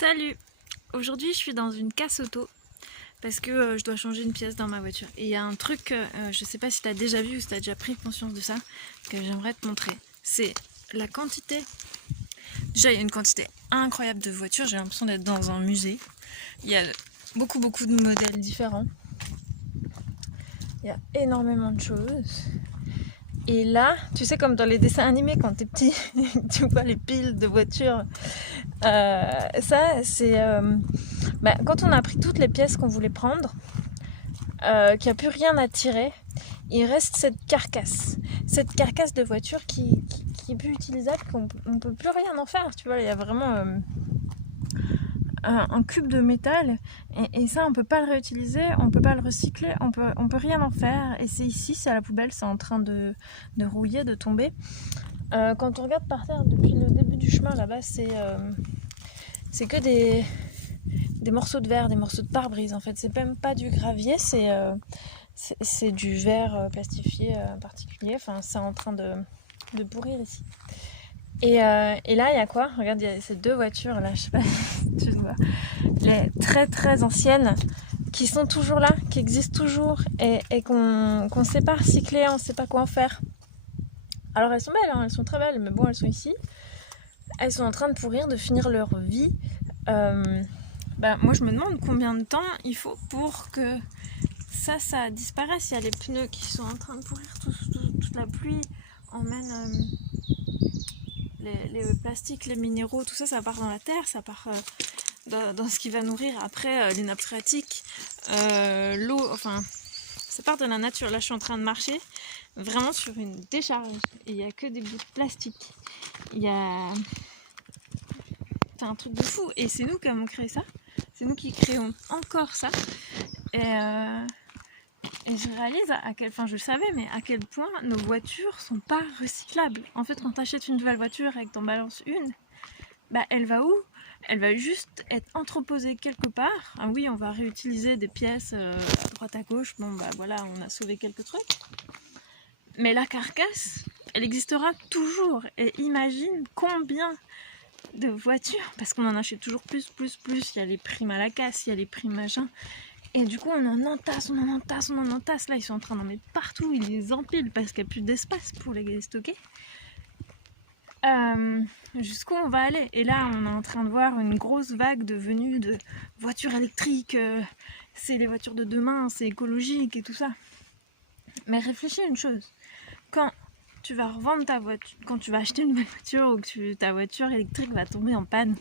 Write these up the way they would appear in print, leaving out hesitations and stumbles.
Salut! Aujourd'hui je suis dans une casse auto parce que je dois changer une pièce dans ma voiture. Et il y a un truc, je sais pas si tu as déjà vu ou si tu as déjà pris conscience de ça, que j'aimerais te montrer. C'est la quantité. Déjà il y a une quantité incroyable de voitures, j'ai l'impression d'être dans un musée. Il y a beaucoup de modèles différents. Il y a énormément de choses. Et là, tu sais, comme dans les dessins animés quand t'es petit, tu vois les piles de voitures. Ça, c'est quand on a pris toutes les pièces qu'on voulait prendre, qu'il n'y a plus rien à tirer, il reste cette carcasse de voiture qui est plus utilisable, qu'on ne peut plus rien en faire. Tu vois, il y a vraiment un cube de métal et ça on peut pas le réutiliser, on peut pas le recycler, on peut rien en faire, et c'est ici, c'est à la poubelle, c'est en train de rouiller, de tomber. Quand on regarde par terre depuis le début du chemin là-bas, c'est que des morceaux de verre, des morceaux de pare-brise en fait. C'est même pas du gravier, c'est du verre plastifié particulier. Enfin, c'est en train de pourrir ici. Et là, il y a quoi? Regarde, il y a ces deux voitures là, je sais pas si tu vois, les très anciennes, qui sont toujours là, qui existent toujours, et qu'on sait pas recycler, on sait pas quoi en faire. Alors elles sont belles, hein, elles sont très belles, mais bon, elles sont ici. Elles sont en train de pourrir, de finir leur vie. Moi je me demande combien de temps il faut pour que ça disparaisse. Il y a les pneus qui sont en train de pourrir, toute la pluie emmène les plastiques, les minéraux, tout ça, ça part dans la terre, ça part dans ce qui va nourrir après les nappes phréatiques, l'eau, enfin ça part de la nature. Là je suis en train de marcher vraiment sur une décharge et il n'y a que des bouts de plastique. C'est un truc de fou, et c'est nous qui avons créé ça, c'est nous qui créons encore ça. Et je réalise je savais, mais à quel point nos voitures sont pas recyclables. En fait, quand tu achètes une nouvelle voiture et que t'en balances une, elle va où? Elle va juste être entreposée quelque part. Ah oui, on va réutiliser des pièces à droite à gauche. Bon voilà, on a sauvé quelques trucs. Mais la carcasse, elle existera toujours. Et imagine combien de voitures, parce qu'on en achète toujours plus. Il y a les primes à la casse, il y a les primes machin. Et du coup, on en entasse. Là, ils sont en train d'en mettre partout. Ils les empilent parce qu'il n'y a plus d'espace pour les stocker. Jusqu'où on va aller? Et là, on est en train de voir une grosse vague de venue de voitures électriques. C'est les voitures de demain, c'est écologique et tout ça. Mais réfléchis à une chose. Quand tu vas revendre ta voiture, quand tu vas acheter une nouvelle voiture ou que ta voiture électrique va tomber en panne,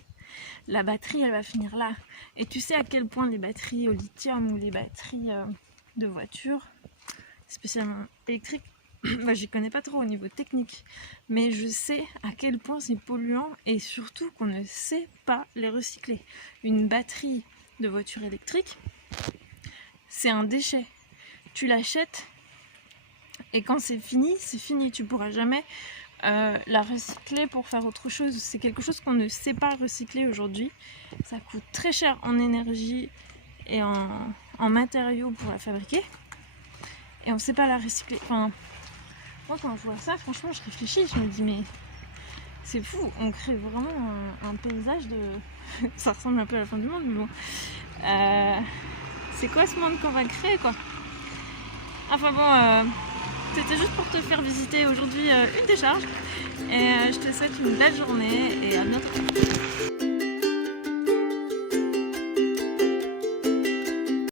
la batterie elle va finir là. Et tu sais à quel point les batteries au lithium ou les batteries de voiture, spécialement électriques, j'y connais pas trop au niveau technique, mais je sais à quel point c'est polluant, et surtout qu'on ne sait pas les recycler. Une batterie de voiture électrique, c'est un déchet. Tu l'achètes et quand c'est fini, tu pourras jamais la recycler pour faire autre chose. C'est quelque chose qu'on ne sait pas recycler aujourd'hui. Ça coûte très cher en énergie et en matériaux pour la fabriquer, et on ne sait pas la recycler. Enfin, moi quand je vois ça, franchement je réfléchis, je me dis mais c'est fou, on crée vraiment un paysage de... ça ressemble un peu à la fin du monde, mais bon, c'est quoi ce monde qu'on va créer quoi? Enfin bon, c'était juste pour te faire visiter aujourd'hui une décharge, et je te souhaite une belle journée et à bientôt.